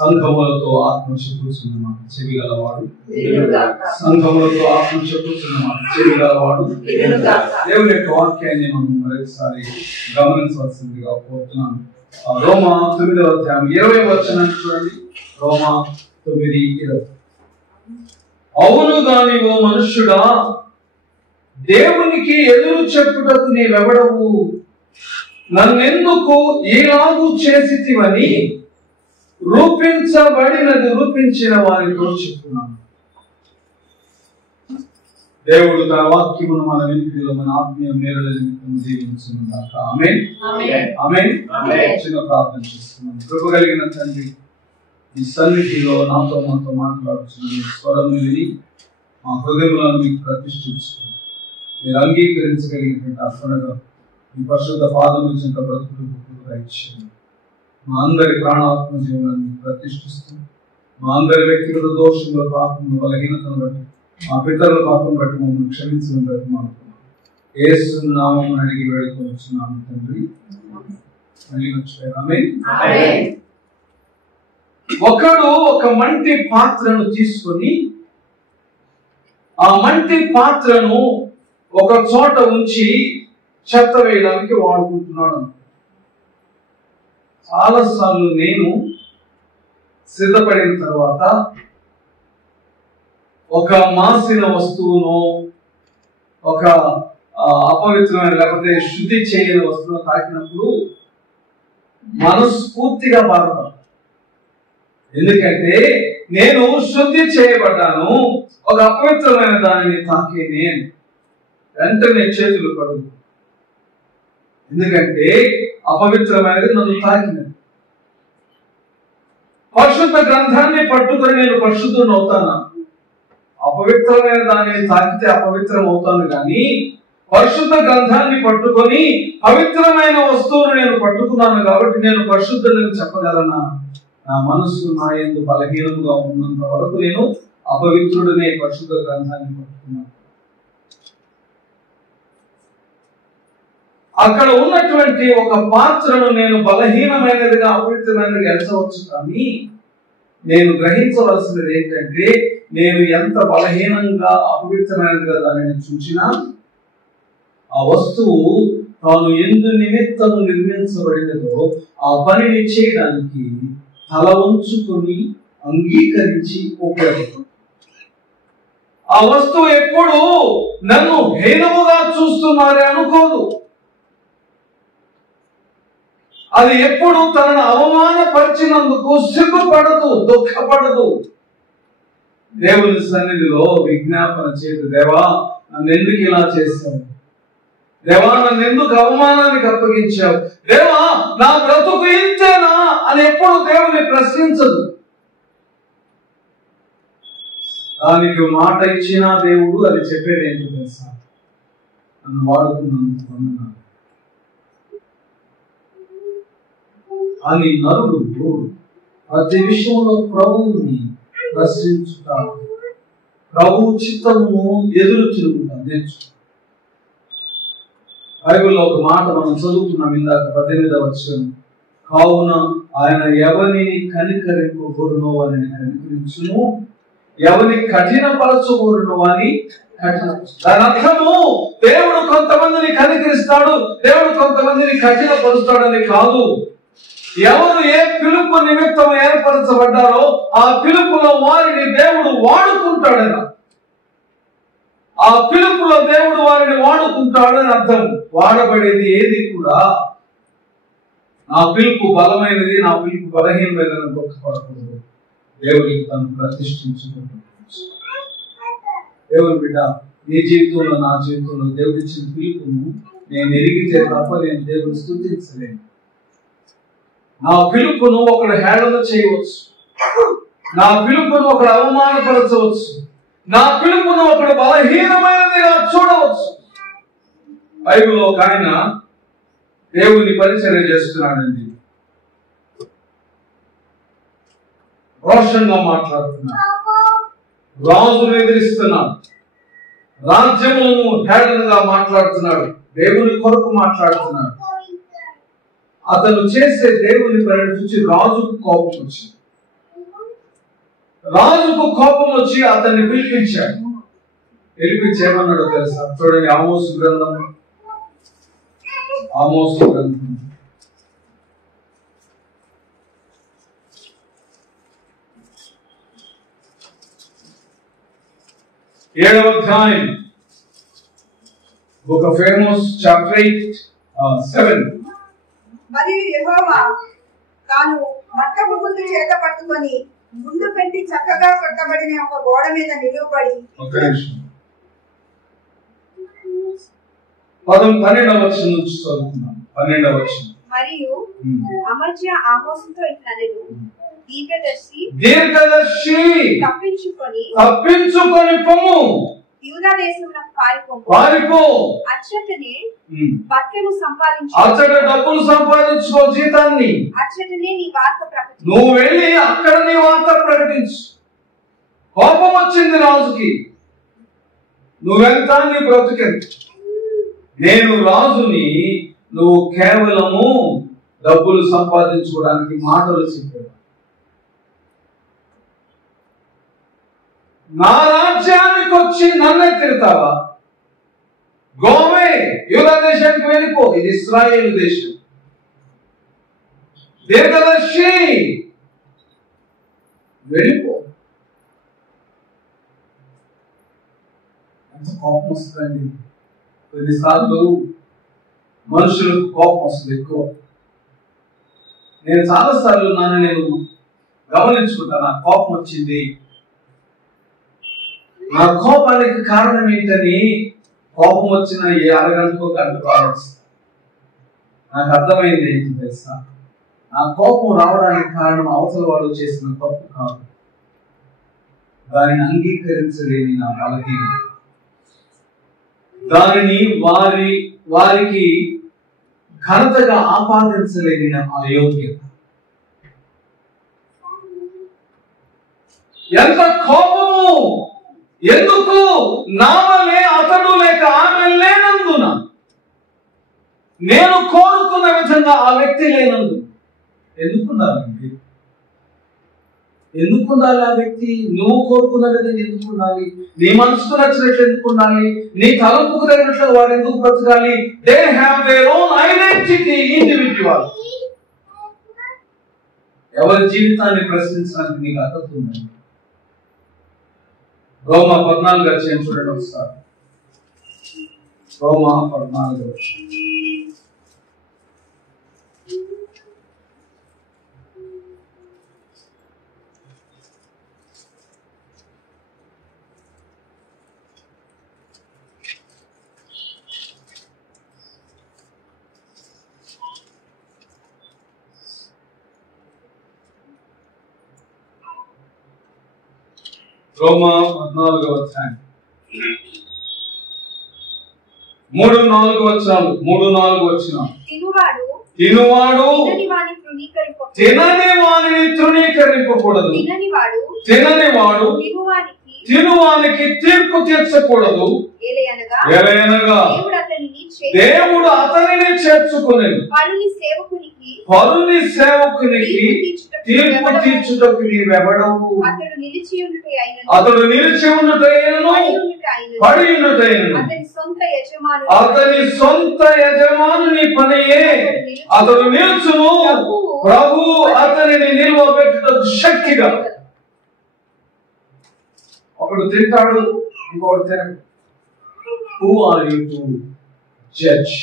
సంఘములతో ఆత్మ చెప్పుచున్నమాట చెవిగలవాడు, సంఘములతో ఆత్మ చెప్పుచున్నమాట చెవిగలవాడు. దేవుని యొక్క వాక్యాన్ని మనం మరొకసారి గమనించవలసిందిగా కోరుతున్నాను. రోమా 9వ అధ్యాయం 20వ వచనం చూడండి. రోమా 9:20. అవును గాని ఓ మనుష్యుడా, దేవునికి ఎదురు చెప్పుటకు నీవెవడవు? నన్నెందుకు ఈలాగు చేసితివని రూపించబడినది రూపించిన వారితో చెప్పున్నాను. దేవుడు తన వాక్యమును మన వెనుకలో మన ఆత్మీయ మేలుల నిమిత్తం జీవించునుగాక. ఆమేన్ ఆమేన్ ఆమేన్. చిన్న ప్రార్థన చేస్తున్నాం. కృప కలిగిన తండ్రి, ఈ సన్నిధిలో నాతో మాట్లాడుతున్న మీ స్వరం విని మా హృదయంలో మీకు ప్రతిష్ఠించుకుని మీరు అంగీకరించగలిగినటువంటి అర్పణగా మీ పరిశుద్ధ పాదముల చెంత బ్రతుకులుగా ఇచ్చింది. మా అందరి ప్రాణాత్మ జీవనాన్ని ప్రతిష్ఠిస్తూ మా అందరి వ్యక్తిగత దోషంలో పాపము బలహీనతను బట్టి మా పితరుల పాపం బట్టి మమ్మల్ని క్షమించడం బట్టి మాకు యేసు నామమున అడిగి వేడుకొనుచున్నాము తండ్రి. ఒకడు ఒక మంటి పాత్రను తీసుకొని ఆ మంటి పాత్రను ఒక చోట ఉంచి చెత్త వేయడానికి వాడుకుంటున్నాడు. చాలాసార్లు నేను సిద్ధపడిన తర్వాత ఒక మాసిన వస్తువును, ఒక అపవిత్రమైన లేకపోతే శుద్ధి చేయని వస్తువును తాకినప్పుడు మనస్ఫూర్తిగా బాధపడతాను. ఎందుకంటే నేను శుద్ధి చేయబడ్డాను, ఒక అపవిత్రమైన దానిని తాకే నేను వెంటనే చేతులు పడదు. ఎందుకంటే అపవిత్రమైనది నన్ను తాకినది. పరిశుద్ధ గ్రంథాన్ని పట్టుకొని నేను పరిశుద్ధుని అవుతానా? అపవిత్రమైన దానిని తాకితే అపవిత్రం అవుతాను, కానీ పరిశుద్ధ గ్రంథాన్ని పట్టుకొని పవిత్రమైన వస్తువును నేను పట్టుకున్నాను కాబట్టి నేను పరిశుద్ధుని చెప్పగలనా? నా మనస్సు నా యందు బలహీనంగా ఉన్నంత వరకు నేను అపవిత్రుడినే పరిశుద్ధ గ్రంథాన్ని పట్టుకున్నాను. అక్కడ ఉన్నటువంటి ఒక పాత్రను నేను బలహీనమైనదిగా అపవిత్రమైనదిగా ఎంచవచ్చు, కానీ నేను గ్రహించవలసినది ఏంటంటే నేను ఎంత బలహీనంగా అపవిత్రమైనదిగా దానిని చూసినా ఆ వస్తువు తాను ఎందు నిమిత్తము నిర్మించబడినదో ఆ పనిని చేయడానికి తల వంచుకొని అంగీకరించి ఉపయోగపడుతుంది. ఆ వస్తువు ఎప్పుడు నన్ను హీనముగా చూస్తున్నారే అనుకోదు. అది ఎప్పుడు తనను అవమానపరిచినందుకు సిగ్గుపడదు, దుఃఖపడదు. దేవుని సన్నిధిలో విజ్ఞాపన చేతి, దేవా నన్ను ఎందుకు ఇలా చేశావు? దేవా నన్ను ఎందుకు అవమానానికి అప్పగించావు? దేవా నా బ్రతుకు ఇంతేనా అని ఎప్పుడు దేవుని ప్రశ్నించదు. దానికి మాట ఇచ్చిన దేవుడు అది చెప్పేది ఏంటో తెలుసా? నన్ను వాడుకున్నందుకు వందనాలు అని నరుడు ప్రతి విషయంలో ప్రభువుని ప్రశ్నించుట, ప్రభు చిత్తమును ఎదురు తిరుగుట నేర్చుకుంటాం. బైబిల్లో ఒక మాట మనం చదువుకున్నాం ఇందాక 18వ వచనం. కావున ఆయన ఎవరిని కనికరింపగోరునో వారిని కనికరించును, ఎవరిని కఠినపరచగోరునో వారిని కఠినపరచు. దాని అర్థము దేవుడు కొంతమందిని కనికరిస్తాడు, దేవుడు కొంతమందిని కఠినపరుస్తాడని కాదు. ఎవరు ఏ పిలుపు నిమిత్తం ఏర్పరచబడ్డారో ఆ పిలుపులో వారిని దేవుడు వాడుకుంటాడని, ఆ పిలుపులో దేవుడు వారిని వాడుకుంటాడని అర్థం. వాడబడేది ఏది కూడా నా పిలుపు బలమైనది, నా పిలుపు బలహీనమైనది దుఃఖపడకూడదు. దేవుడికి తను ప్రతిష్ఠించుకుంటాడు. దేవుని బిడ్డ, నీ జీవితంలో నా జీవితంలో దేవుడి ఇచ్చిన పిలుపును నేను ఎరిగితే తప్ప నేను దేవుని స్తుతించలేను. నా పిలుపును ఒకడు హేళన చేయవచ్చు, నా పిలుపును ఒకడు అవమానపరచవచ్చు, నా పిలుపును ఒకడు బలహీనమైనదిగా చూడవచ్చు. బైబిల్లో ఒక ఆయన దేవుని పరిచర్య చేస్తున్నాడండి. రోషంగా మాట్లాడుతున్నాడు, రాజును ఎదిరిస్తున్నాడు, రాజ్యములను హేళనగా మాట్లాడుతున్నాడు, దేవుని కొరకు మాట్లాడుతున్నాడు. అతను చేసే దేవుని పనిని చూసి రాజుకు కోపం వచ్చింది. రాజుకు కోపం వచ్చి అతన్ని పిలిపించాడు. పిలిపించి ఏమన్నాడో తెలుసా? చూడండి, ఆమోసు గ్రంథం 7వ అధ్యాయం, బుక్ ఆఫ్ ఆమోస్ చాప్టర్ 8:7. మరియు యెహోవా తాను మట్టపుగులు చేత పట్టుకొని ముందు పెట్టి చక్కగా కట్టబడిన ఒక గోడ మీద నిలువబడి, 12వ వచనం నుంచి చదువుతున్నాం. 12వ వచనం. మరియు అమర్జ్య ఆమోసుతో ఇట్లనెను, దీర్ఘదర్శి తప్పించుకొని పొమ్ము, యూదా దేశమునకు పారిపో, అచ్చటనే భత్యము సంపాదించు, అచ్చట డబ్బులు సంపాదించుకో, జీతాన్ని, అచ్చటనే నీ వార్త ప్రకటించు. నువ్వు వెళ్ళి అక్కడ నీ వార్త ప్రకటించు. కోపం వచ్చింది రాజుకి, నువ్వెంత, నీ బ్రతుకెంత, నేను రాజుని, నువ్వు కేవలము డబ్బులు సంపాదించుకోవడానికి మాటలు చెప్పావు. నా రాజ్యానికి వచ్చి నన్నే తిడతావా? గోవే, యూదా దేశానికి వెళ్ళిపో, ఇది ఇశ్రాయేలు దేశం. దీర్ఘదర్శి, వెళ్ళిపో. ఎంత కోపం వస్తుందండి! కొన్నిసార్లు మనుషులకు కోపం వస్తుంది ఎక్కువ. నేను చాలాసార్లు నేను గమనించుకుంటాను, నాకు కోపం వచ్చింది, నా కోపానికి కారణం ఏంటని కోపం వచ్చిన ఏ అరగంటకో గంట రావచ్చు. నాకు అర్థమైంది ఏంటి తెలుసా? నా కోపం రావడానికి కారణం అవతల వాళ్ళు చేసిన తప్పు కాదు, దానిని అంగీకరించలేని నా బలహీనత, దానిని వారికి ఘనతగా ఆపాదించలేని నా అయోగ్యత. ఎంత కోపము! ఎందుకు? నా వల్లే అతడు లేక ఆమె లేనందున, నేను కోరుకున్న విధంగా ఆ వ్యక్తి లేనందు. ఎందుకుండాలండి? ఎందుకుండాలి ఆ వ్యక్తి? నువ్వు కోరుకున్న విధంగా ఎందుకు ఉండాలి? నీ మనసుకు నచ్చినట్లు ఎందుకు ఉండాలి? నీ తలంపుకు తగినట్లు వారు ఎందుకు బ్రతకాలి? They have their own identity, individual. ఎవరి జీవితాన్ని ప్రశ్నించడానికి నీకు అర్హత ఉందండి. రోమా 14 అధ్యాయం చూడండి ఒకసారి. రోమా 14. రోమా 14వ అధ్యాయం 3-4 వచనాలు. 3-4 వచనాలు. తినువాడు తినని వానిని తృణీకరింపకూడదు, తిననివాడు తినువానికి తీర్పు తీర్చకూడదు. ఎలయనగా దేవుడు అతనిని చేర్చుకొనెను, పరుని సేవకునికి తీర్పు తీర్చుటకు నీవెవడవు? అతడు నిలిచి ఉండుటయైనను పడి ఉండుటయైనను అతని సొంత యజమానుని పనియే అతడు నిలుచును, ప్రభు అతనిని నిలువబెట్టుటకు శక్తిగా. ఒకడు తింటాడు, ఇంకొకడు తినడు. Who are you to judge?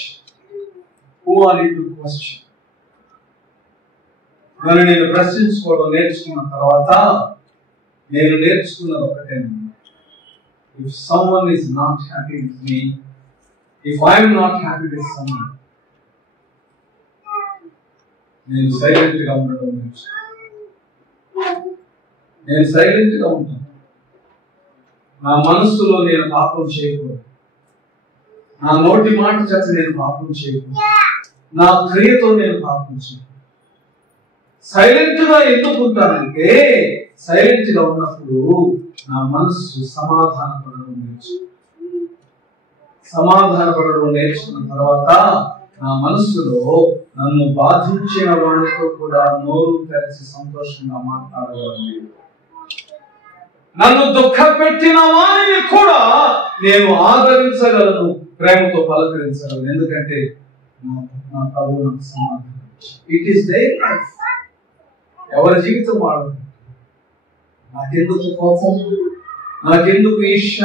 Who are you to question? నన్ను నేను ప్రశ్నించుకోవడం నేర్చుకున్న తర్వాత నేను నేర్చుకున్నది ఒకటే, if someone is not happy with me, if I am not happy with someone, నేను సైలెంట్ గా ఉండడం నేర్చుకున్నాను. నేను సైలెంట్ గా ఉంటాను. నా మనస్సులో నేను పాపం చేయకూడదు, నా నోటి మాట చేత నేను పాపం చేయకూడదు, నా క్రియతో నేను పాపం చేయకూడదు. సైలెంట్ గా ఎందుకు ఉంటానంటే, సైలెంట్ గా ఉన్నప్పుడు నా మనస్సు సమాధానపడడం నేర్చుకున్న తర్వాత నా మనస్సులో నన్ను బాధించిన వాడితో కూడా నోరు తెరిచి సంతోషంగా మాట్లాడగలను. నన్ను దుఃఖపెట్టిన వారిని కూడా నేను ఆదరించగలను, ప్రేమతో పలకరించగలను. ఎందుకంటే నా ప్రభువు నాకు సమాధానం. It is their life. ఎవరి జీవితం వాడు. నాకెందుకు కోపం, నాకెందుకు ఈర్ష్య?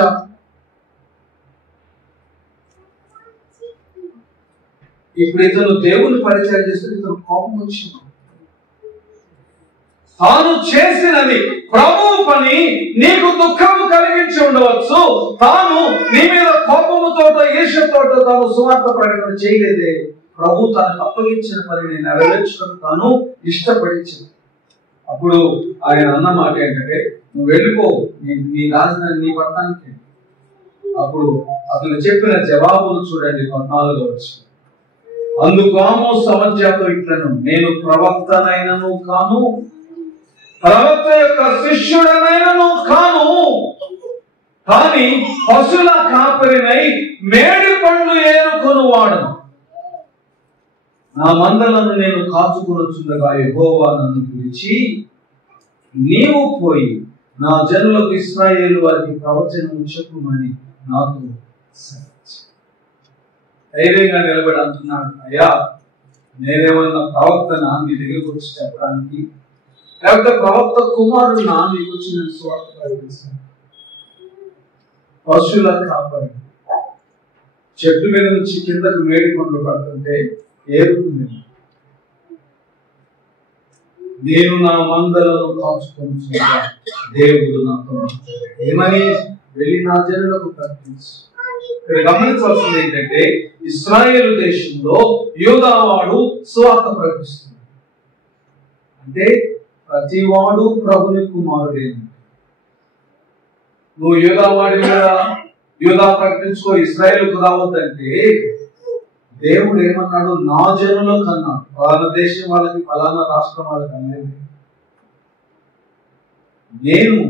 ఇప్పుడు ఇతను దేవుని పరిచయం చేస్తే ఇతను కోపం వచ్చింది. తాను చేసినది ప్రభువు పని నీకు దుఃఖము కలిగించి ఉండవచ్చు. తాను నీ మీద కోపముతోటో ఈర్ష్యతోటో తాను సువార్త ప్రకటన చేయలేదే. ప్రభు తనకు అప్పగించిన పనిని నెరవేర్చడం తాను ఇష్టపడించింది. అప్పుడు ఆయన అన్న మాట ఏంటంటే, నువ్వు వెళ్ళిపో, నీ రాజధాని నీ పట్టణానికి. అప్పుడు అతను చెప్పిన జవాబును చూడండి, 14వ వచనం. అందుకు ఆమోసు సమస్యతో ఇట్లను, నేను ప్రవక్తనైనను కాను, ప్రవక్త యొక్క శిష్యుడనైనను కాను, కానీ పశుల కాపరినై మేడి పండ్లు ఏరుకొని వాడను. నా మందలను నేను కాచుకొనుచుండగా యెహోవా నన్ను పిలిచి, నీవు పోయి నా జనులకు ఇశ్రాయేలు వారికి ప్రవచనము చెప్పుమని నాతో ధైర్యంగా నిలబడి అంటున్నాడు. అయ్యా, నేనేమన్నా ప్రవక్తనా నీ దగ్గరకు వచ్చి చెప్పడానికి? లేకపోతే ప్రవక్త కుమారుడు నా నీకు వచ్చి నేను సువార్త ప్రకటిస్తాను? పశువుల కాపరి చెట్టు మీద నుంచి కిందకు మేడి పండ్లు పడుతుంటే ఏరుకుంది. నేను నా మందలను కాచుకుంటున్నా, దేవుడు నాతో ఏమని, వెళ్ళి నా జనులకు ప్రకటించు. ఇక్కడ గమనించవలసింది ఏంటంటే, ఇశ్రాయేలు దేశంలో యూదావాడు సువార్త ప్రకటిస్తున్నాడు. అంటే ప్రతివాడు ప్రభుని కుమారుడే. నువ్వు యూదావాడి యూదా ప్రకటించుకో, ఇశ్రాయేలుకు రావద్దంటే దేవుడు ఏమన్నాడు? నా జనులకు అన్నాడు. ఫలానా దేశం వాళ్ళకి, ఫలానా రాష్ట్రం వాళ్ళకి అనేది. నేను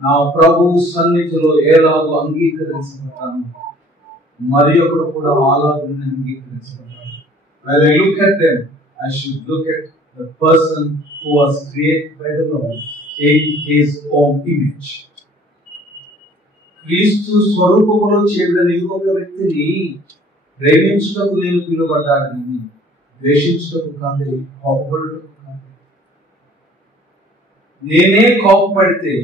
నా ప్రభు సన్నిధిలో ఎలాగో అంగీకరించబడ్డాను, మరి ఒకరు కూడా అలాగే అంగీకరించబడ్డాను. When I look at them, I should look at the person who was created by the Lord in his own image. క్రీస్తు స్వరూపములో చేయబడిన ఇంకొక వ్యక్తిని ప్రేమించుటకు నేను పిలువబడ్డానని, ద్వేషించుటకు కాదు, కోపపడుటకు కాదు. నేనే కోపపడితే,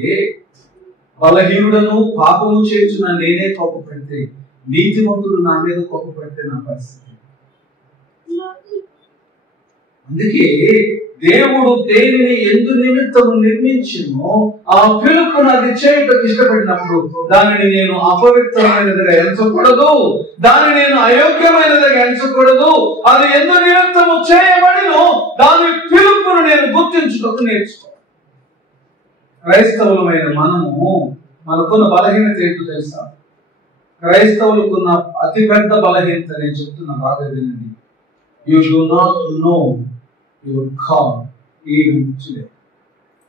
బలహీనుడను పాపము చేయుచున్న నేనే కోపపడితే, నీతిమంతుడు నా మీద కోపపడితే నా పరిస్థితి. అందుకే దేవుడు దేనిని ఎందు నిమిత్తము నిర్మించినో ఆ పిలుపును అది చేయుటకు ఇష్టపడినప్పుడు దానిని నేను అపవిత్రమైనదిగా ఎంచకూడదు, దానిని నేను అయోగ్యమైనదిగా ఎంచకూడదు. అది ఎందు నిమిత్తము చేయబడినో దాని పిలుపును నేను గుర్తించుటకు నేర్చుకోవాలి. క్రైస్తవులమైన మనకున్న బలహీనత ఏంటో తెలుసా? క్రైస్తవులకున్న అతిపెద్ద బలహీనత నేను చెప్తున్నా, బాగా వినండి. You do not know your call even today.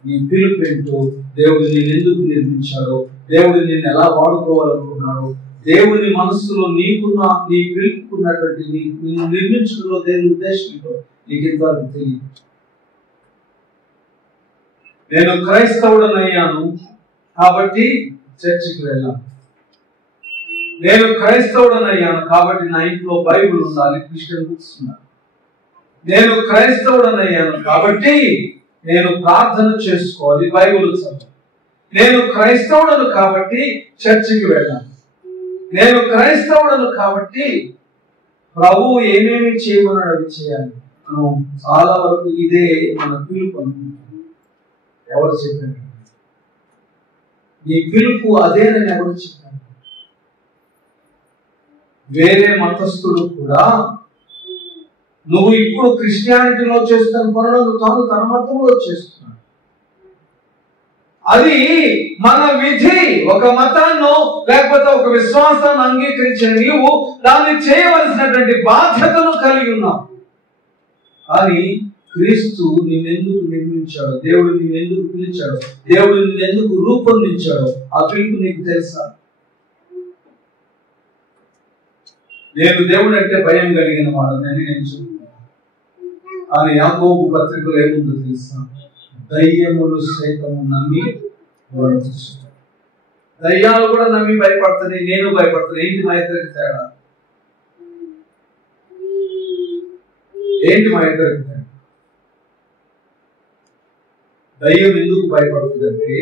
నీ పిలుపు ఏంటో, దేవుడు నిన్ను ఎందుకు నిర్మించాడో, దేవుడు నిన్ను ఎలా వాడుకోవాలనుకున్నాడో, దేవుని మనస్సులో నీకున్న నీ పిలుపుకున్నటువంటి నిన్ను నిర్మించడంలో దేవుని ఉద్దేశం ఏంటో నీకు ఇంతవరకు తెలియదు. నేను క్రైస్తవుడనయ్యాను కాబట్టి చర్చికి వెళ్ళాను. నేను క్రైస్తవుడనయ్యాను కాబట్టి నా ఇంట్లో బైబిల్ ఉండాలి, క్రిస్టియన్ బుక్స్ ఉండాలి. నేను క్రైస్తవుడనయ్యాను కాబట్టి నేను ప్రార్థన చేసుకోవాలి, బైబిల్ చదవాలి. నేను క్రైస్తవుడను కాబట్టి చర్చికి వెళ్ళాలి. నేను క్రైస్తవుడను కాబట్టి ప్రభువు ఏమేమి చేయమన్నాడు అవి చేయాలి. మనం చాలా వరకు ఇదే మన పిలుపు అనుకుంటాం. ఎవరు చెప్పారు? నీ పిలుపు అదేనని ఎవరు చెప్పారు? వేరే మతస్థుడు కూడా నువ్వు ఇప్పుడు క్రిస్టియానిటీలో చేస్తున్న పనులను తాను తన మతంలో చేస్తున్నాడు. అది మన విధి. ఒక మతాన్ని లేకపోతే ఒక విశ్వాసాన్ని అంగీకరించిన నీవు దాన్ని చేయవలసినటువంటి బాధ్యతను కలిగి ఉన్నావు. కానీ క్రీస్తు నిన్నెందుకు నిర్మించాడు, దేవుడు నిన్నెందుకు పిలిచాడు, దేవుడు నిన్నెందుకు రూపొందించాడు, ఆ పిలుపు నీకు తెలుసా? నేను దేవుడు అంటే భయం కలిగిన వాడని నేను చెప్తున్నాను. కానీ యాకోబు పత్రికలో ఏముందో తెలుసా? దయ్యములు సైతము నమ్మి దయ్యాలు కూడా నమ్మి భయపడుతుంది, నేను భయపడుతుంది. ఏంటి మా ఇద్దరికి తేడా? ఏంటి మా ఇద్దరికి తేడా? దయ్యం ఎందుకు భయపడుతుందంటే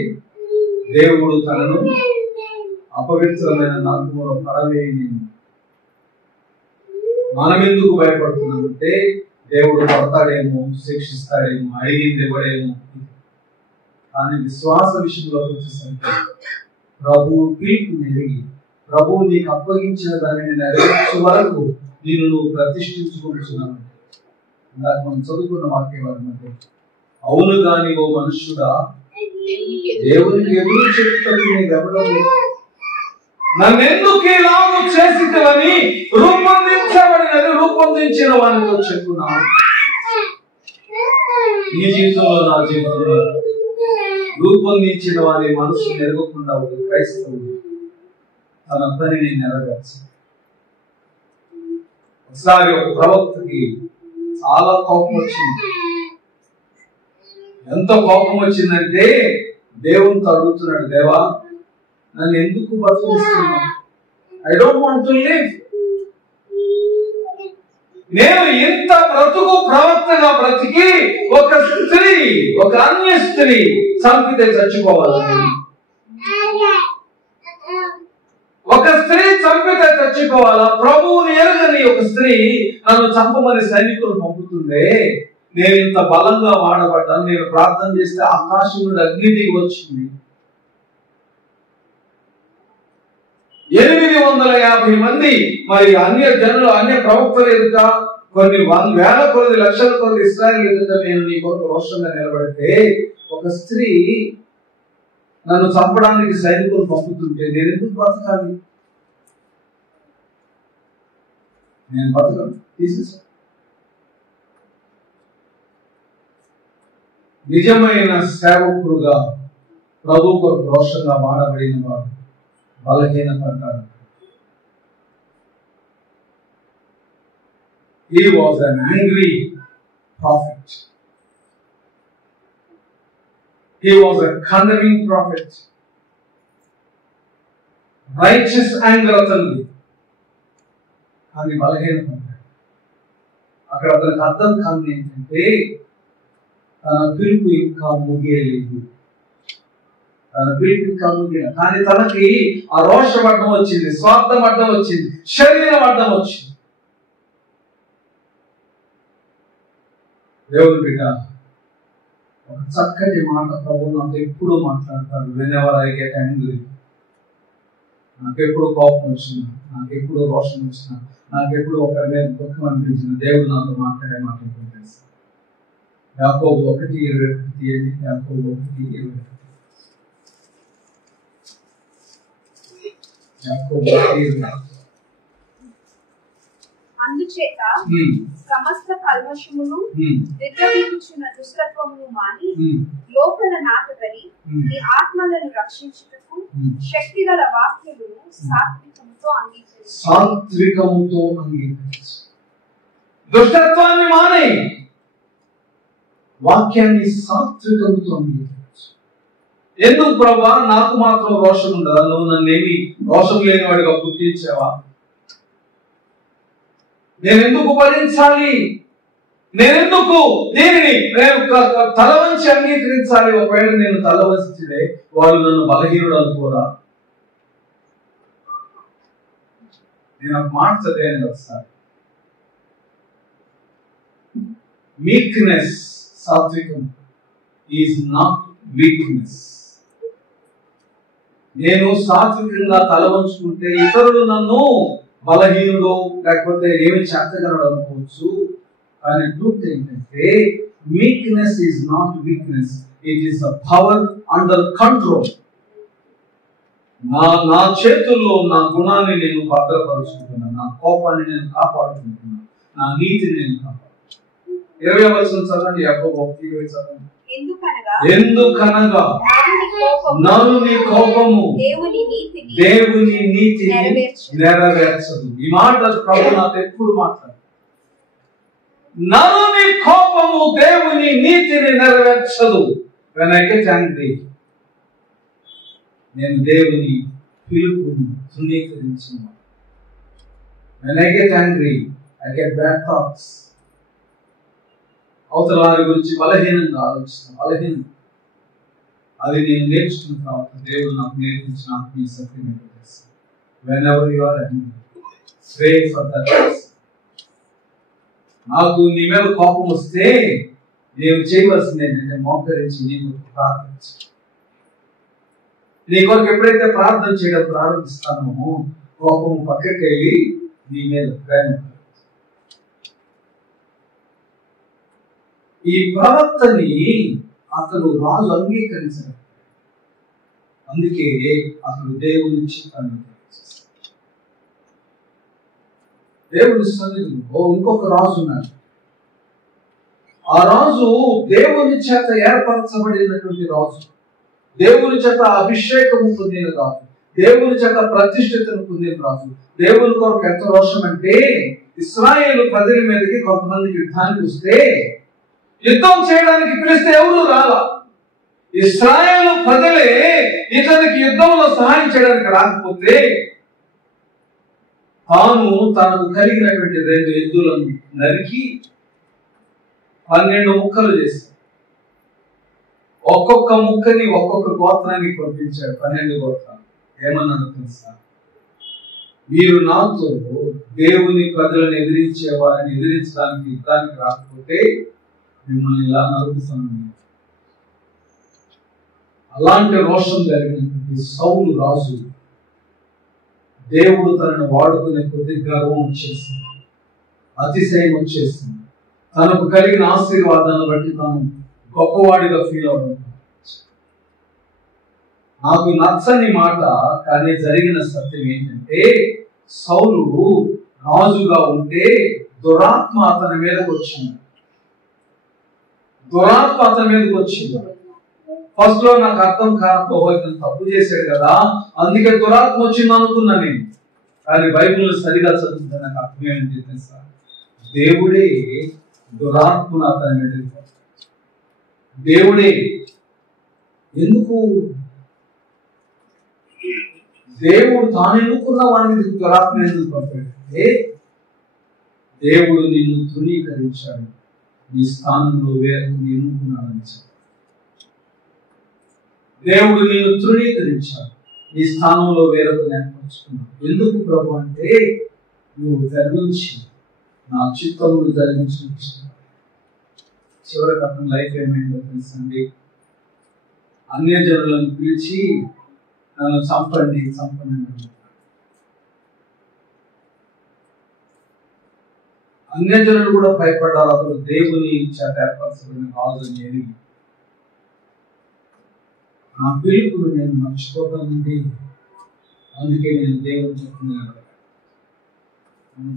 దేవుడు తనను అపవిత్రమైన నరకములో పడవేయని. మనం ఎందుకు భయపడుతున్నామంటే దేవుడు పడతాడేమో, శిక్షిస్తాడేమో, అడిగింది ఇవ్వడేమో. కానీ విశ్వాస విషయంలో వచ్చేసరికి ప్రభువు పిలుపు ఎరిగి ప్రభువు నీకు అప్పగించిన దానిని నెరవేర్చే వరకు నేను నువ్వు ప్రతిష్ఠించుకుంటున్నాను. ఇందాక మనం చదువుకున్న వాక్యం మధ్య అవును గాని ఓ మనుష్యుడా దేవునికి ఎదురు చెప్తాడు, నన్నెందుకు ఇలాగూ చేసినవని రూపొందించబడినది రూపొందించిన వానితో చెప్పున్నాను. నీ జీవితంలో నా జీవితంలో రూపొందించిన వారి మనసు నెరగకుండా ఒక క్రైస్తవుడు తన పనిని నెరవేర్చ. ఒకసారి ఒక ప్రవక్తకి చాలా కోపం వచ్చింది. ఎంత కోపం వచ్చిందంటే దేవునితో అడుగుతున్నాడు, దేవా నన్ను ఎందుకు బతికిస్తున్నావు? I don't want to live. నేను ఇంత బ్రతుకు ప్రవక్తగా బ్రతికి ఒక స్త్రీ, ఒక అన్య స్త్రీ చంపితే చచ్చిపోవాలి. ఒక స్త్రీ చంపితే చచ్చిపోవాలా? ప్రభువుని ఎరగని ఒక స్త్రీ నన్ను చంపమని సైనికులు పంపుతుందే, నేను ఇంత బలంగా వాడబడ్డాను. నేను ప్రార్థన చేస్తే ఆకాశం నుండి అగ్ని దిగి వచ్చింది. 850 మంది మరి అన్య జనులు, అన్య ప్రవక్తలు ఎదుట, కొన్ని వేల కొద్ది లక్షల కొద్ది ఇశ్రాయేలు ఎదుట నేను నీ కొరకు రోషంగా నిలబడితే, ఒక స్త్రీ నన్ను చంపడానికి సైనికులు పంపుతుంటే నేను ఎందుకు బతకాలి? నేను బతకను. తీసేసా. నిజమైన సేవకుడుగా ప్రభు కొరకు రోషంగా వాడబడిన వాడు బలహీన పడ్డాడు. He was an angry prophet. He was a condemning prophet. Righteous anger అతనిది, కానీ బలహీన పడ్డాడు. అక్కడ అతనికి అర్థం కాదు ఏంటంటే తన పిలుపు ఇంకా ముగియలేదు. తన పిలుపు ఇంకా ముగియలేదు, కానీ తనకి ఆ రోషం అడ్డం వచ్చింది, స్వార్థం అడ్డం వచ్చింది, శరీరం అడ్డం వచ్చింది. దేవుని బిడ్డ, ఒక చక్కటి మాట ప్రభు నాతో ఎప్పుడు మాట్లాడతాడు. whenever I get angry, నాకెప్పుడు కోపం వచ్చినా, నాకెప్పుడు రోషం వచ్చినా, నాకెప్పుడు ఒకరి మీద దుఃఖం అనిపించిన దేవుడు నాతో మాట్లాడే మాట తెలుసు. యాకోబు 1:21 తీయండి. యాకోబు 1:21. యాకోబు 1:21. అందుచేత సమస్త కల్మషమును విర్రవీగుచున్న దుష్టత్వమును మాని లోపల నాటబడి ఈ ఆత్మలను రక్షించుటకు శక్తిగల వాక్యమును సాత్వికముతో అంగీకరించు. దుష్టత్వాన్ని మాని వాక్యాన్ని సాత్వికముతో అంగీకరించు. ఎందుకు ప్రభా నాకు మాత్రం రోషం ఉండదా? నువ్వు నన్నేమి రోషం లేని వాడిగా గుర్తించావా? నేనెందుకు భరించాలి? నేనెందుకు దీనిని తల వంచి అంగీకరించాలి? ఒకవేళ నేను తల వంచితే వాళ్ళు నన్ను బలహీనుడు అనుకోరా? నేను ఒక మాట చదివాను ఒకసారి. మీక్నెస్, సాత్వికం ఈజ్ నాట్ వీక్నెస్. నేను సాత్వికంగా తల వంచుకుంటే ఇతరులు నన్ను బలహీనుడు లేకపోతే ఏమి చేతగలడు అనుకోవచ్చు. కానీ ట్రూత్ ఏంటంటే meekness is not weakness, it is a power under control. నా చేతుల్లో నా గుణాన్ని నేను భద్రపరుచుకుంటున్నాను, నా కోపాన్ని నేను కాపాడుకుంటున్నాను, నా నీతిని నేను కాపాడుకుంటున్నాను. 20వ వచనం చదవండి. యాకోబు 1:20 చదవండి. ఎందుకనగా నరుని కోపము దేవుని నీతిని నెరవేర్చదు. ఈ మాట ప్రభు నాతో ఎప్పుడు మాట్లాడు. నరుని కోపము దేవుని నీతిని నెరవేర్చదు. When I get angry, నేను దేవుని పిలుపును తృణీకరించిన. When I get angry, I get bad thoughts. అవతల వారి గురించి బలహీనంగా ఆలోచిస్తాను. అది నేను నేర్చుకున్న తర్వాత దేవుడు నాకు నేర్పించిన ఆత్మీయ సత్యం ఏంటో తెలుసు. Whenever you are angry, pray for that person. నాకు నీ మీద కోపం వస్తే నేను చేయవలసింది ఏంటంటే మోకరించి నీకు ప్రార్థించు. నీ కొరకు ఎప్పుడైతే ప్రార్థన చేయడం ప్రారంభిస్తానో కోపం పక్కకి వెళ్ళి నీ మీద ప్రేమ. ఈ ప్రవర్తని అతడు రాజు అంగీకరించాడు. అందుకే అతడు దేవుని చిత్తాన్ని దేవుని సన్నిధిలో ఇంకొక రాజు ఉన్నాడు. ఆ రాజు దేవుని చేత ఏర్పరచబడినటువంటి రాజు, దేవుని చేత అభిషేకము పొందిన రాజు, దేవుని చేత ప్రతిష్ఠితను పొందిన రాజు. దేవుని కొరకు ఎంత రోషం అంటే ఇశ్రాయేలు ప్రజల మీదకి కొంతమంది యుద్ధానికి వస్తే యుద్ధం చేయడానికి పిలిస్తే ఎవరు రాలా. ఇశ్రాయేలు ప్రజలే ఇతనికి యుద్ధంలో సహాయం చేయడానికి రాకపోతే తాను తనకు కలిగినటువంటి 2 ఎద్దులను నరికి 12 ముక్కలు చేశాడు. ఒక్కొక్క ముక్కని ఒక్కొక్క గోత్రానికి పంపించాడు. 12 గోత్రాలు. ఏమన్నాడు తెలుసా? మీరు నాతో దేవుని ప్రజలను ఎదిరించే వారిని ఎదిరించడానికి యుద్ధానికి రాకపోతే మిమ్మల్ని ఇలా నరుకుతాను. అలాంటి రోషం కలిగినటువంటి సౌలు రాజు దేవుడు తనను వాడుకునే కొద్ది గర్వం వచ్చేసింది, అతిశయం వచ్చేసింది. తనకు కలిగిన ఆశీర్వాదాన్ని బట్టి తాను గొప్పవాడిగా ఫీల్ అవ్వడం. నాకు నచ్చని మాట కానీ జరిగిన సత్యం ఏంటంటే సౌలు రాజుగా ఉంటే దురాత్మ అతని మీదకి వచ్చింది. ఫస్ట్ లో నాకు అర్థం కాకపోతే ఇతను తప్పు చేశాడు కదా, అందుకే దురాత్మ వచ్చింది అనుకున్నా నేను. కానీ బైబిల్ సరిగా చదువుతుంటే నాకు అర్థం ఏంటి తెలుసా? దేవుడే దురాత్మను అతని మీద. దేవుడే ఎందుకు? దేవుడు తాను ఎన్నుకున్న వాడిని దురాత్మ ఎందుకు పంపాడంటే దేవుడు నిన్ను తృణీకరించాడు, నీ స్థానంలో వేరొకరిని ఎన్నుకున్నాడని చెప్పాడు. దేవుడు నిన్ను తృణీకరించాడు, నీ స్థానంలో వేరొకరిని ఏర్పరచుకున్నాడు. ఎందుకు ప్రభు అంటే నువ్వు గర్వించి నా చిత్తమును జరిగించిన. చివరికి అతని లైఫ్ ఏమైందో తెలుసండి? అన్యజనులను పిలిచి నన్ను చంపండి చంపండి. అన్యజనులు కూడా భయపడ్డారు. అతడు దేవుని చేత ఏర్పరచబడిన రాజు అని. నా పిలుపును నేను మర్చిపోతానండి, అందుకే నేను దేవుని చెప్తున్నాను.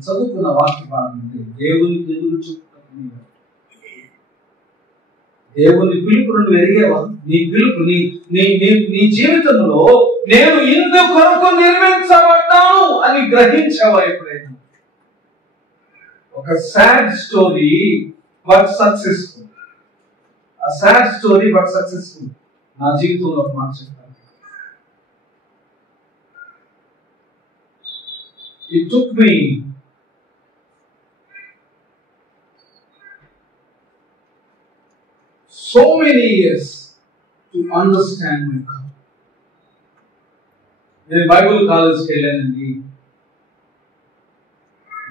చదువుకున్న వాక్య భాగం అంటే దేవునికి ఎదురు చూపుతున్నాను. దేవుని పిలుపు నుండి ఎరిగేవా? నీ పిలుపు నీ జీవితంలో నేను ఇందు కొరకు నిర్మించబడ్డాను అని గ్రహించావా ఎప్పుడైనా? ఒక సాడ్ స్టోరీ బట్ సక్సెస్ఫుల్. ఆ సాడ్ స్టోరీ బట్ సక్సెస్ఫుల్. నా జీవితంలో ఒక మాట చెప్తాను. It took me so many years to understand my God. నేను బైబుల్ కాలేజ్కి వెళ్ళానండి,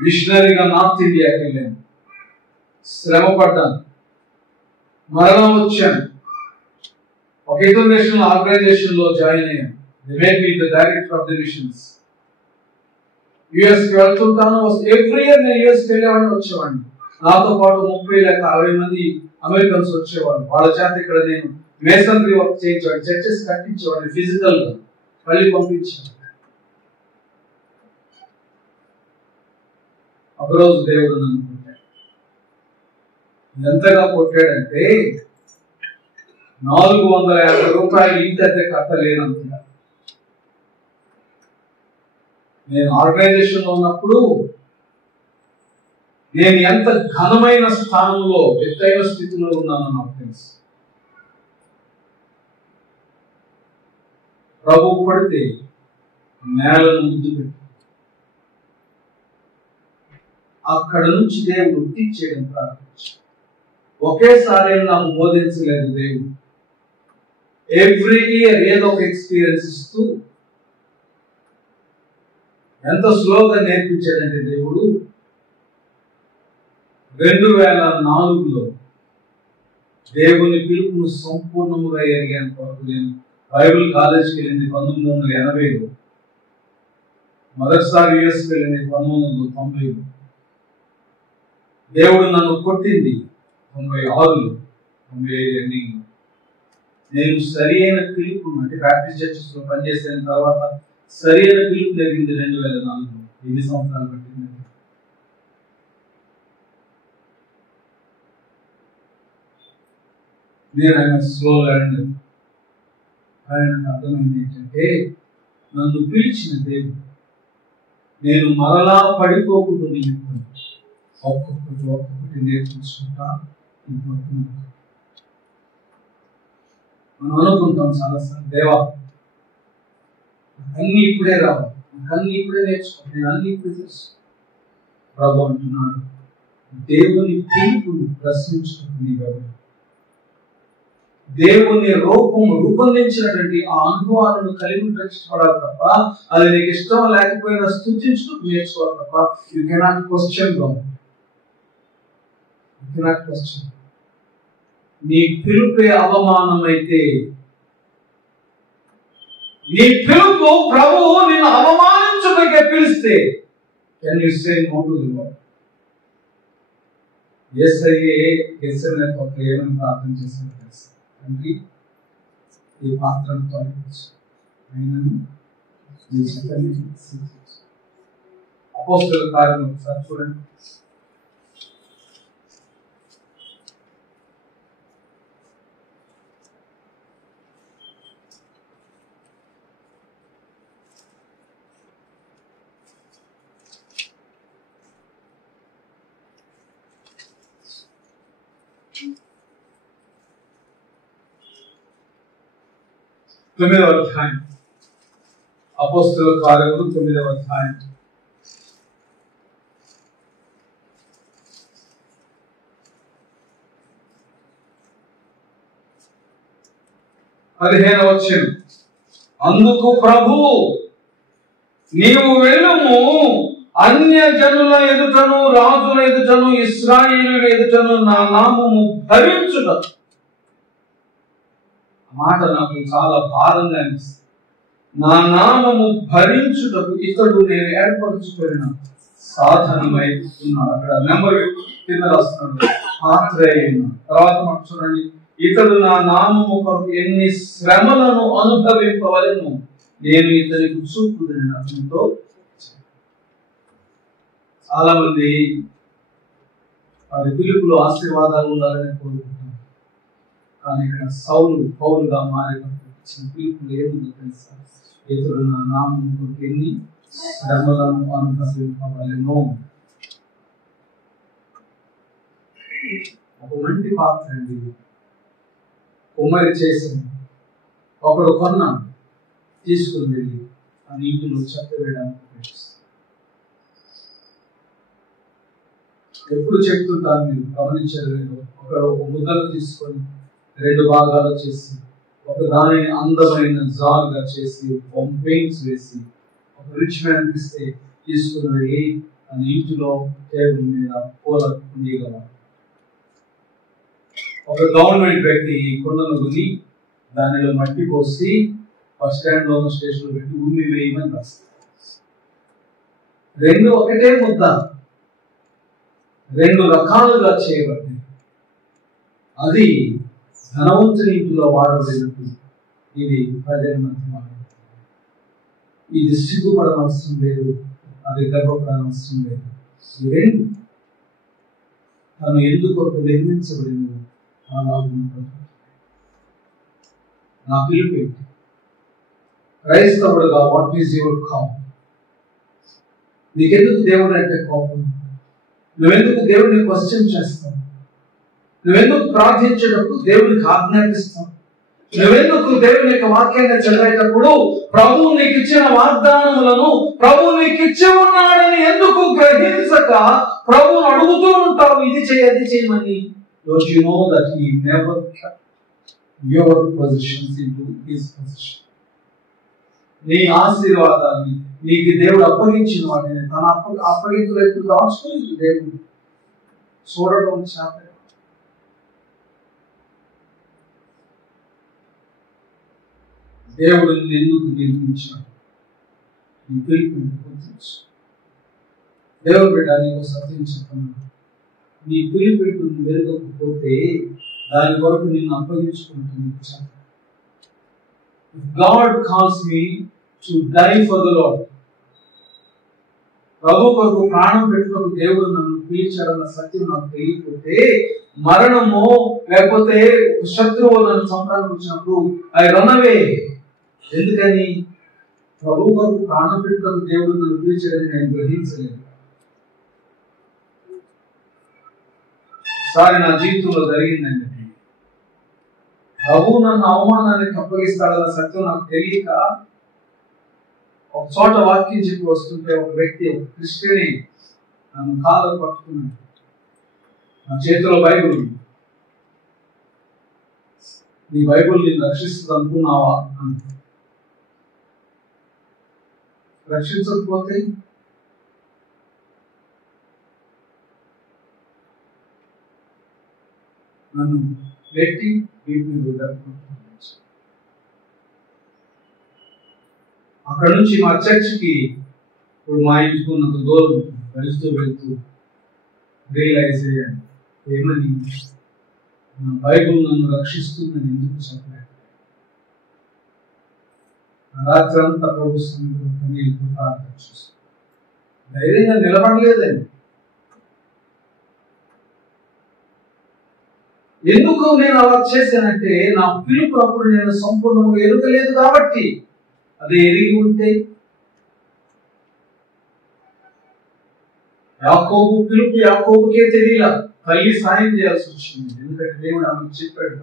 మిషనరీగా నార్త్ ఇండియాకి వెళ్ళాను, శ్రమ పడ్డాను, మరణం వచ్చాను. ఒక ఇంటర్నేషనల్ ఆర్గనైజేషన్ లో జాయిన్ అయ్యాను. They made me the director of the missions. US కి వెళ్తుంటాను. ఎవ్రీ ఇయర్ నేను యుఎస్ కి వెళ్ళేవాడిని, వచ్చేవాడిని. నాతో పాటు 30 లేక 60 మంది అమెరికన్స్ వచ్చేవాళ్ళు. వాళ్ళ చేత ఇక్కడ నేను మేసనరీ వర్క్ చేయించేవాడిని, చర్చెస్ కట్టించేవాడిని, ఫిజికల్ గా మళ్ళీ పంపించాను. ఒకరోజు దేవుడు నన్ను కొట్టాడు. ఎంతగా కొట్టాడంటే 450 రూపాయలు ఇంటి అద్దె కట్టలేనంతగా. నేను ఆర్గనైజేషన్ లో ఉన్నప్పుడు నేను ఎంత ఘనమైన స్థానంలో ఎత్తైన స్థితిలో ఉన్నానో నాకు తెలుసు. ప్రభు పడితే నేలను ముద్దు పెట్టి అక్కడ నుంచి దేవుడు తీర్చేయడం ప్రారంభించాడు. ఒకేసారి నాకు బోధించలేదు దేవుడు. ఎవ్రీ ఇయర్ ఏదో ఒక ఎక్స్పీరియన్స్ ఇస్తూ ఎంత స్లోగా నేర్పించాడంటే దేవుడు 2004లో దేవుని పిలుపును సంపూర్ణముగా ఎరిగేంత వరకు నేను బైబిల్ కాలేజ్కి వెళ్ళింది 1980లో, మొదటిసారి యుఎస్కి వెళ్ళింది 1990లో. దేవుడు నన్ను కొట్టింది 96లో, 95 ఎండింగ్లో. నేను సరి అయిన పిలుపును అంటే బ్యాప్టిస్ట్ చర్చెస్ లో పనిచేసిన తర్వాత సరి అయిన పిలుపు జరిగింది 2004లో. 8 సంవత్సరాలు పట్టింది. నేను ఆయన స్లో లెర్నర్. ఆయనకు అర్థమైంది ఏంటంటే నన్ను పిలిచిన దేవుడు నేను మరలా పడిపోకుండా నిమిత్తం ఒక్కొక్కటి నేర్చుకుంటా. మనం అనుకుంటాం చాలాసార్లు, దేవా అన్ని ఇప్పుడే రావాలి, నాకు అన్ని ఇప్పుడే నేర్చుకోవాలి, నేను అన్ని ఇప్పుడే తెలుసు. ప్రభు అంటున్నాడు, దేవుని పిలుపును ప్రశ్నించుకుని దేవుని రూపొందించినటువంటి ఆ అనుభవాలను కలిగి రక్షించబడాలి తప్ప, అది నీకు ఇష్టం లేకపోయినా స్తుతించుకు నేర్చుకోవాలి తప్ప. You cannot question God. You cannot question. నీ పిలుపే అవమానమైతే, నీ పిలుపు ప్రభువు నిన్ను అవమానించుటకే పిలిస్తే, can you say no to the Lord? యేసయ్యే గెత్సేమనే తోటలో ఏమని ప్రార్థన చేశాడో తెలుసా? తండ్రి, ఈ పాత్రను తొలగించు, అయినను నీ చిత్తాన్ని సిద్ధించు. అపోస్తలుల కార్యం ఒకసారి చూడండి. తొమ్మిదవ అధ్యాయం, అపోస్తలుల కార్యములు 9వ అధ్యాయం. పదిహేనవ వచనం. అందుకు ప్రభువు, నీవు వెళ్ళుము, అన్య జనుల ఎదుటను రాజుల ఎదుటను ఇశ్రాయేలుల ఎదుటను నా నామము భరించుట. మాట నాకు చాలా భారంగా అనిపిస్తుంది. నా నామము భరించుటకు ఇతడు నేను ఏర్పరచుకున్న సాధనమై ఉన్నాడు. అక్కడ నెంబర్ కింద రాస్తున్నాడు, పాత్ర అయిన. తర్వాత మనం చూడండి, ఇతడు నా నామము కొరకు ఎన్ని శ్రమలను అనుభవింపవలెను నేను ఇతనికి చూపుదని అతనితో. చాలా మంది వారి పిలుపులో ఆశీర్వాదాలు ఉండాలని కోరుకుంటారు. కానీ ఇక్కడ పౌలుగా మారిన పిలుపులు ఏముందో తెలుసా? ఇతడు నా నామము కొరకు ఎన్ని శ్రమలను అనుభవింపవలెను. ఒక మంటి పాత్ర అండి, కుమ్మరి చేసింది. ఒకడు కొన్నాడు, తీసుకుని వెళ్ళి ఆ నీటిలో చెత్త వేయడానికి ప్రయత్నిస్తాడు. ఎప్పుడు చెప్తుంటారు, మీరు గమనించారు లేదు? ఒక ముద్దను తీసుకొని 2 భాగాలు చేసి, ఒక దానిని అందమైన జాల్గా చేసి, పెయింట్స్ వేసి, ఒక రిచ్ మ్యాన్ ఇస్తే తీసుకుని వెళ్ళి ఆ ఇంటిలో టేబుల్ మీద పూల కుండీగా. ఒక గవర్నమెంట్ వ్యక్తి ఈ కుండను కొని దానిలో మట్టి పోసి బస్ స్టాండ్ లో స్టేషన్ లో పెట్టి ఉమ్మి వేయమని రాస్తారు. 2 ఒకటే ముద్ద, 2 రకాలుగా చేయబడ్డాయి. అది ధనవంతుని ఇంటిలో వాడబడినట్టు ఇది ప్రజల మధ్య వాడబడింది. ఇది సిగ్గుపడనవసరం లేదు, అది గర్వపడనవసరం లేదు. ఈ 2 తను ఎందుకొరకు నిర్మించబడింది. నా పిలుపు ఏంటి? క్రైస్తవుడుగా వాట్ ఈజ్ యువర్ కాల్? నీకెందుకు దేవుడు అంటే కోపం? నువ్వెందుకు దేవుడిని క్వశ్చన్ చేస్తావు? నువ్వెందుకు ప్రార్థించేటప్పుడు దేవుడికి ఆజ్ఞాపిస్తావు? నువ్వెందుకు దేవుని యొక్క వాక్యాన్ని చదివేటప్పుడు ప్రభువు నీకు ఇచ్చిన వాగ్దానములను ప్రభువు నీకు ఇచ్చి ఉన్నాడని ఎందుకు గ్రహించక ప్రభువును అడుగుతూ ఉంటావు, ఇది చేయి అది చేయమని? Don't you know that he never kept your positions into his position? నీ ఆశీర్వాదాన్ని నీకు దేవుడు అప్పగించిన వాటిని తన అప్పగింపులకు దాచుకోలేదు. దేవుడు చూడడం చేత దేవుడు ఎందుకు నిర్మించాడు? నీ పిలుపుని గుర్తించు. దేవుడు బిడ్డ నీకు సత్యం చెప్తున్నాడు, నీ పిలుపు వెలుగకపోతే దాని కొరకు నిన్ను అప్పగించుకుంటుంది. God calls me to die for the Lord. ప్రభు కొరకు ప్రాణం పెట్టుటకు దేవుడు నన్ను పిలిచాడన్న సత్యం నాకు తెలియకపోతే, మరణము లేకపోతే శత్రువు నన్ను చంపడానికి వచ్చినప్పుడు ఐ రన్ అవే. ఎందుకని? ప్రభు కొరకు ప్రాణం పెట్టుటకు దేవుడు నన్ను పిలిచాడని నేను గ్రహించలేదు. ఒకసారి నా జీవితంలో జరిగిందండి. ప్రభు నన్ను అవమానానికి అప్పగిస్తాడన్న సత్యం నాకు తెలియక ఒక చోట వాక్యం చెప్పి వస్తుంటే ఒక వ్యక్తి, ఒక క్రిస్టియన్ నన్ను కాళ్ళకు పట్టుకున్నాడు. నా చేతిలో బైబిల్ ఉంది. నీ బైబిల్ నేను రక్షిస్తుంది అనుకున్నావా అని. రక్షించకపోతే నన్ను పెట్టి వీటి మీద అక్కడ నుంచి మా చర్చికి ఇప్పుడు మా ఇంటికి ఉన్నంత దూరం వెళ్తూ రియలైజ్ అయ్యాను, ఏమని నా బైబుల్ నన్ను రక్షిస్తుందని ఎందుకు చెప్పలేదు. రాత్రి అంతా ప్రభు సన్నిధిలో ప్రార్థన చేస్తాను. ధైర్యంగా నిలబడలేదండి. ఎందుకు నేను అలా చేశానంటే, నా పిలుపు అప్పుడు నేను సంపూర్ణంగా ఎరుగలేదు కాబట్టి. అది ఎరిగి ఉంటే యాకోబు పిలుపు యాకోబుకే తెలియలా, తల్లి సాయం చేయాల్సి వచ్చింది. ఎందుకంటే దేవుడు ఆమెకు చెప్పాడు,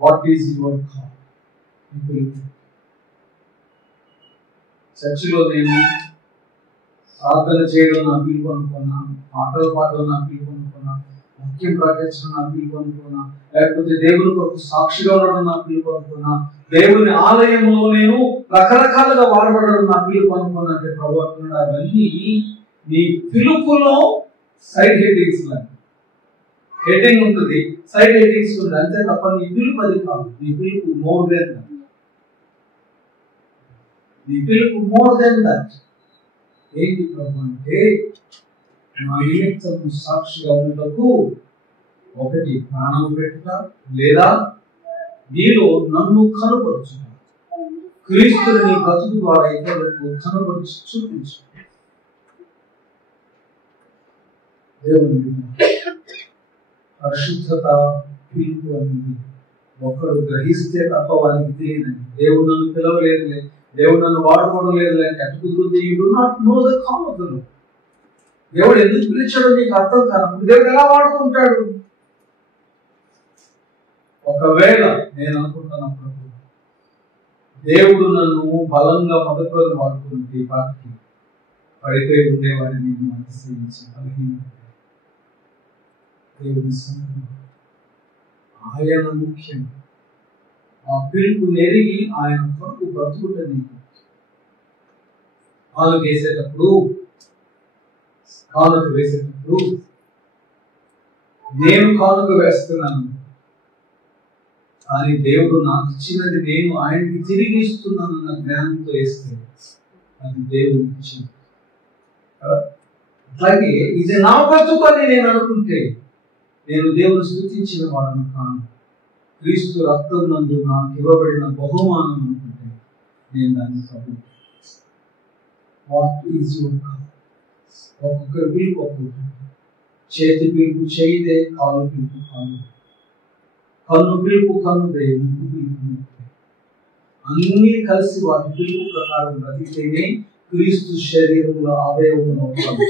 వాట్ ఈజ్ యువర్ కాల్. చర్చిలో నేను ప్రార్థన చేయడం నా పిలుపు అనుకున్నా, పాటలు పాడడం నా పిలుపు అనుకున్నా, వాక్యం ప్రకటించడం నా పిలుపు అనుకున్నా, లేకపోతే దేవుని కొరకు సాక్షిగా ఉండడం నా పిలుపు అనుకున్నా, దేవుని ఆలయంలో నేను రకరకాలుగా వాడబడడం నా పిలుపు అనుకున్నా. అంటే ప్రభు అంటున్నాడు, అవన్నీ నీ పిలుపులో సైడ్ హెడ్డింగ్స్ లాగా. హెడ్డింగ్ ఉంటుంది, సైడ్ హెడ్డింగ్స్ ఉంటుంది, అంతే తప్ప నీ పిలుపు అది కాదు. నీ పిలుపు మోర్ దెన్ దట్. నీ పిలుపు మోర్ దెన్ దట్. ఏంటి ప్రభు అంటే, నా నిమిత్తము సాక్షిగా ఉండటకు ఒకటి ప్రాణం పెట్టుట, లేదా నీలో నన్ను కనపరచుట, క్రీస్తుని నీ బ్రతుకు ద్వారా ఇతరులకు కనపరిచి చూపించు. దేవుని పరిశుద్ధత పిలుపు అనేది ఒకడు గ్రహిస్తే తప్ప వారికి తెలియదండి. దేవుడు నన్ను పిలవలేదులే, దేవుడు నన్ను వాడుకోవడం లేదు అంటే అటు కుదురుతుంది. You do not know the call of the lord. దేవుడు ఎందుకు పిలిచాడో నీకు అర్థం కాదు. దేవుడు ఎలా వాడుకుంటాడు? ఒకవేళ నేను అనుకుంటున్నప్పుడు దేవుడు నన్ను బలంగా మొదటి రోజు వాడుకుంటే వాటికి పడిపోయి ఉండేవాడిని నేను అతిశయించి బలహీన. దేవుని ఆయన ముఖ్యం. ఆ పిలుపు నెరిగి ఆయన కొరకు బ్రతుకుట నీకు. కానుక వేసేటప్పుడు నేను కానుక వేస్తున్నాను, కానీ దేవుడు నాకు ఇచ్చినది నేను ఆయనకి తిరిగి ఇస్తున్నాను అన్న జ్ఞానంతో వేస్తే అది దేవుడు ఇచ్చింది. అట్లాగే ఇది నా బ్రతుకు అని నేను అనుకుంటే నేను దేవుని స్తుతించిన వాడను కాను. క్రీస్తు రక్తం నందు నాకు ఇవ్వబడిన బహుమానం అనుకుంటే నేను దాన్ని ప్రభుత్వం. What is your call? ఒక్కొక్కరి పిలుపు ఒక్కొక్కటి. చేతి పిలుపు చేయిదే, కాలు పిలుపు కాలు, కన్ను పిలుపు కన్నుదే, ముక్కు పిలుపు ముక్కు. అన్నీ కలిసి వాటి పిలుపు ప్రకారం బ్రతికితేనే క్రీస్తు శరీరంలో అవయవంలో ఉంటాడు.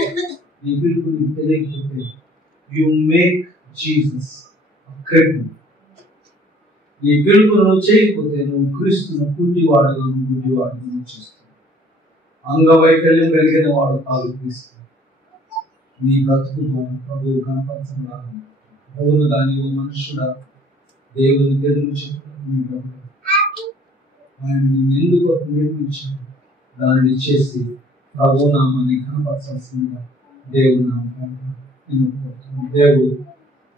నీ పిలుపు నీకు తెలియకపోతే you make Jesus a cripple. ఈ పిలుపును నువ్వు చేయకపోతే నువ్వు క్రీస్తును గుడ్డివాడుగా నువ్వు చేస్తావు. అంగవైకల్యం కలిగిన వాడు కాదు క్రీస్తు. నీ బ్రతుకు ప్రభువు కనపరచడం అవును దాని ఓ మనుషుడా దేవుని ఎదురు చెప్తాను. ఆయన నిన్ను ఎందుకు నిర్మించాడు దానిని చేసి ప్రభు నామాన్ని కనపరచాల్సిందిగా దేవుని నామాన్ని నేను కోరుతున్నాను. దేవుడు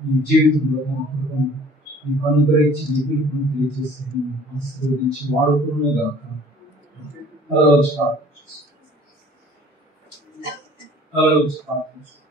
నీ జీవితంలో తన కృపను నీకు అనుగ్రహించి నీ పిలుపును తెలియజేసి నేను ఆశీర్వదించి వాడుకున్నాను గాక. అలా వచ్చి ప్రార్థించు.